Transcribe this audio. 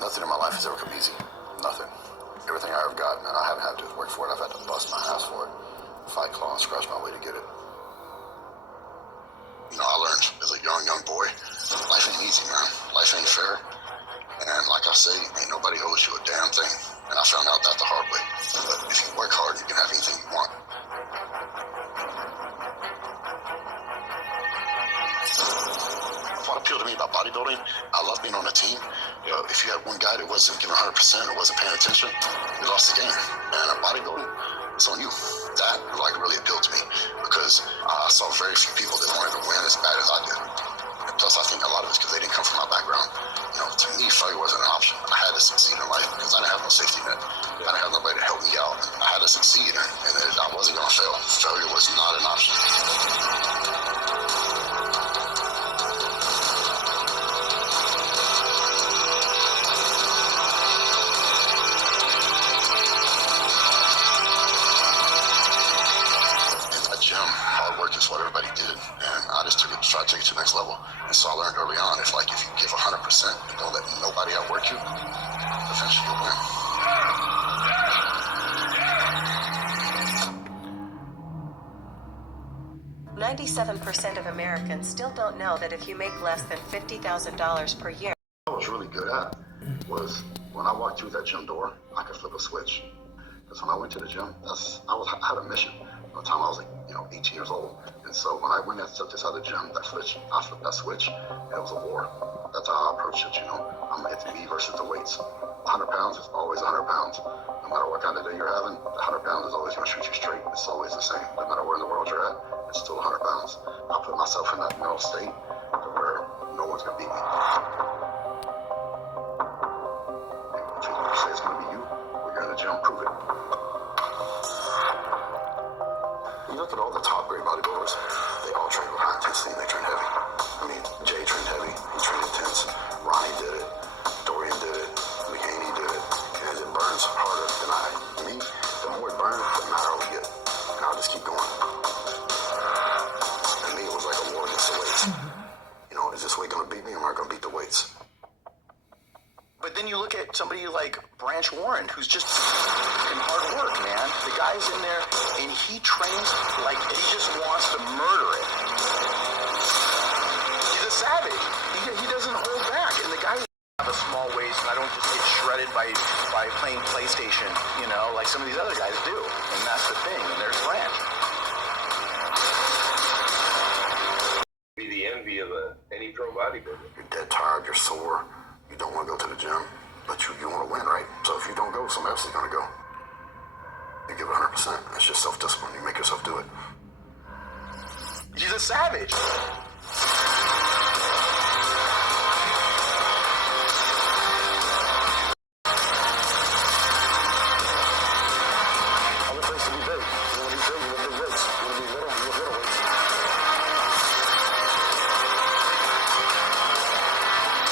Nothing in my life has ever come easy. Nothing. Everything I ever got, man, I haven't had to work for it. I've had to bust my ass for it. Fight, claw, and scratch my way to get it. You know, I learned as a young boy, life ain't easy, man. Life ain't fair. And like I say, ain't nobody owes you a damn thing. And I found out that the hard way. But if you work hard, you can have anything you want. What appealed to me about bodybuilding, I love being on a team. You know, if you had one guy that wasn't giving 100% or wasn't paying attention, you lost the game. And bodybuilding, it's on you. That like really appealed to me because I saw very few people that wanted to win as bad as I did. And plus, I think a lot of it's because they didn't come from my background. You know, to me, failure wasn't an option. I had to succeed in life because I didn't have no safety net. I didn't have nobody to help me out. I had to succeed, and I wasn't going to fail. Failure was not an option. Is what everybody did, and I just tried to take it to the next level. And so I learned early on, if you give 100% and don't let nobody outwork you, eventually you'll win. 97% of Americans still don't know that if you make less than $50,000 per year. What I was really good at was when I walked through that gym door, I could flip a switch. Because when I went to the gym, I had a mission. By the time I was 18 years old. And so when I went and stepped inside the gym, I flipped that switch, and it was a war. That's how I approached it, you know. It's me versus the weights. 100 pounds is always 100 pounds. No matter what kind of day you're having, the 100 pounds is always going to shoot you straight. It's always the same. No matter where in the world you're at, it's still 100 pounds. I put myself in that mental state to where no one's going to beat me. And if you say it's going to be you, when you're in the gym, prove it. You look at all the top grade bodybuilders, they all train with high intensity and they train heavy. I mean, Jay trained heavy, he trained intense, Ronnie did it, Dorian did it, McHaney did it, and it burns harder than I. Me, the more it burns, the madder we get. And I'll just keep going. And me, it was like a war against the weights. You know, is this weight gonna beat me or am I gonna beat the weights? But then you look at somebody like Branch Warren, who's just fucking hard work, man. The guy's in there, and he trains like he just wants to murder it. He's a savage. He doesn't hold back. And the guy have a small waist, and I don't just get shredded by playing PlayStation, you know, like some of these other guys do. And that's the thing. And there's Branch. Be the envy of any pro bodybuilder. You're dead tired, you're sore. You don't want to go to the gym, but you want to win, right? So if you don't go, somebody else is going to go. You give 100%. That's just self-discipline. You make yourself do it. He's a savage.